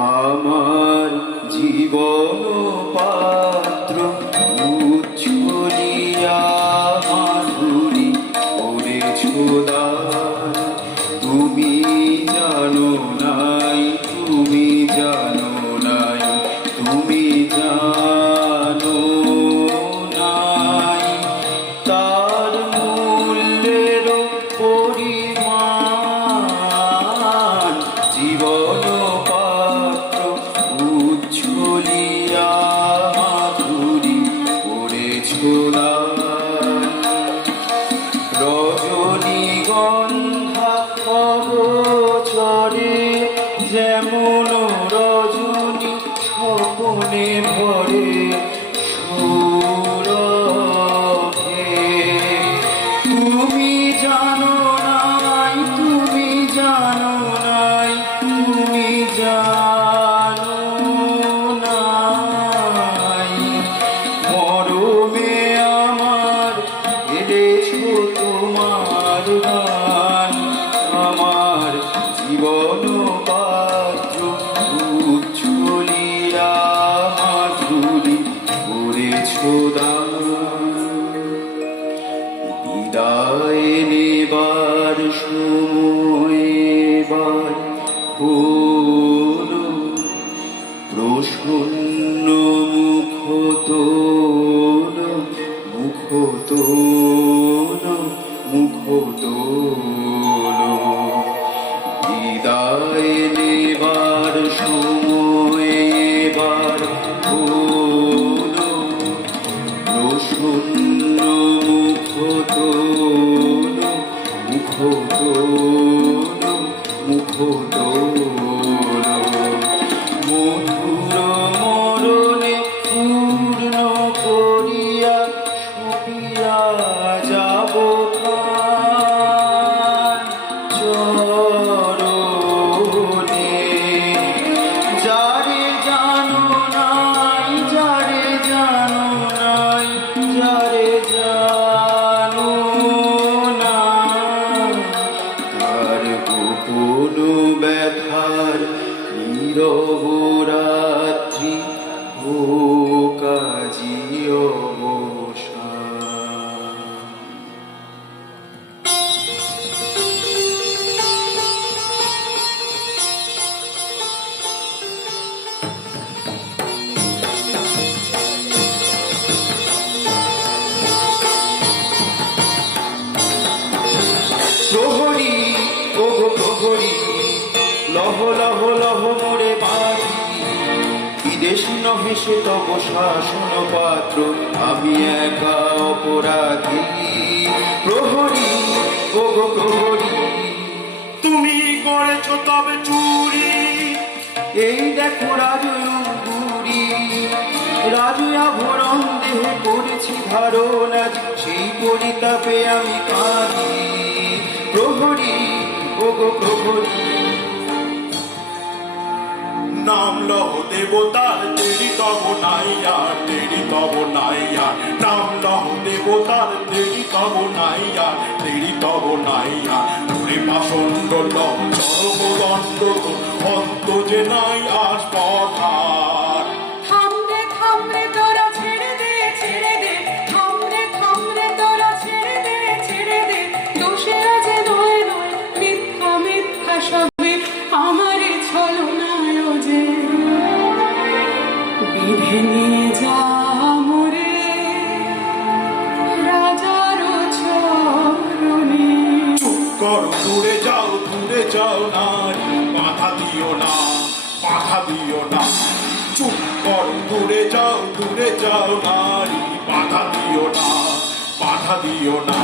আমার জীবন পাত্র উচ্ছলিয়া মাধুরী করেছ দান। তুমি জানো নাই, তুমি জানো নাই, তুমি জানো নাই তার মূল্যের পরিমাণ। জীবন পাত্র উচ্ছলিয়া মাধুরী করেছ দান। রজনীগন্ধা অগোচরে যেমন রজনী স্বপনে ভরে সৌরভে। তুমি জানো নাই, তুমি জানো নাই, তুমি জানো নাই মরমে আমার এনেছ তোমার গান। আমার জীবন পাত্র উচ্ছলিয়া মাধুরী করেছ দান। বিদায় নেবার সময় এবার হলো, প্রসন্ন মুখ তোল, মুখ তোল, মুখ তোল। বিদায় নেবার সময় এবার হলো, প্রসন্ন মুখ তোল, মুখ তোল, মুখ তোল। মধুর মরণে পূর্ণ করিয়া সপিয়া যাব প্রাণ চরণে। যারে জানো নাই, যারে জানো নাই, যারে জানো নাই তার গোপন ব্যথার নীরব রাত্রি হোক আজি অবসান। প্রহরী ওগো প্রহরী, লহ লহ লহ মোরে বাড়ি। বিদেশ নহে সে তব শাসন পাত্র, আমি একা অপরাধী। প্রহরী ওগো প্রহরী, তুমি করেছ তবে চুরি। এই দেখো রাজুরি, রাজু আভরণ দেহে করেছি ধারণ, আজ সেই পরিতাপে আমি কাঁদি। প্রহরী ওগো প্রহরী, নাম লহ দেবতার দেরি তব নাই আর, দেরি তব নাই আর। নাম লহ দেবতার দেরি তব নাই আর, দেরি তব নাই আর। ওরে পাষণ্ড লহ চরম দণ্ড, অন্ত যে নাই আজ পথার। থামরে থামরে তোরা ছেড়ে দে, ছেড়ে দে, থামরে থামরে তোরা ছেড়ে দে, ছেড়ে দে। দোষেরা যে নয় নয়, মিথ্যা মিথ্যা সবে আমারই ছলনায় যে বিধে নিয়ে যা মোরে রাজার চরণে। চুপ করো, দূরে যাও, দূরে যাও নারী, বাধা দিও না, বাধা দিও না। চুপ করো, দূরে যাও, দূরে যাও নারী, বাধা দিও না, বাধা দিও না।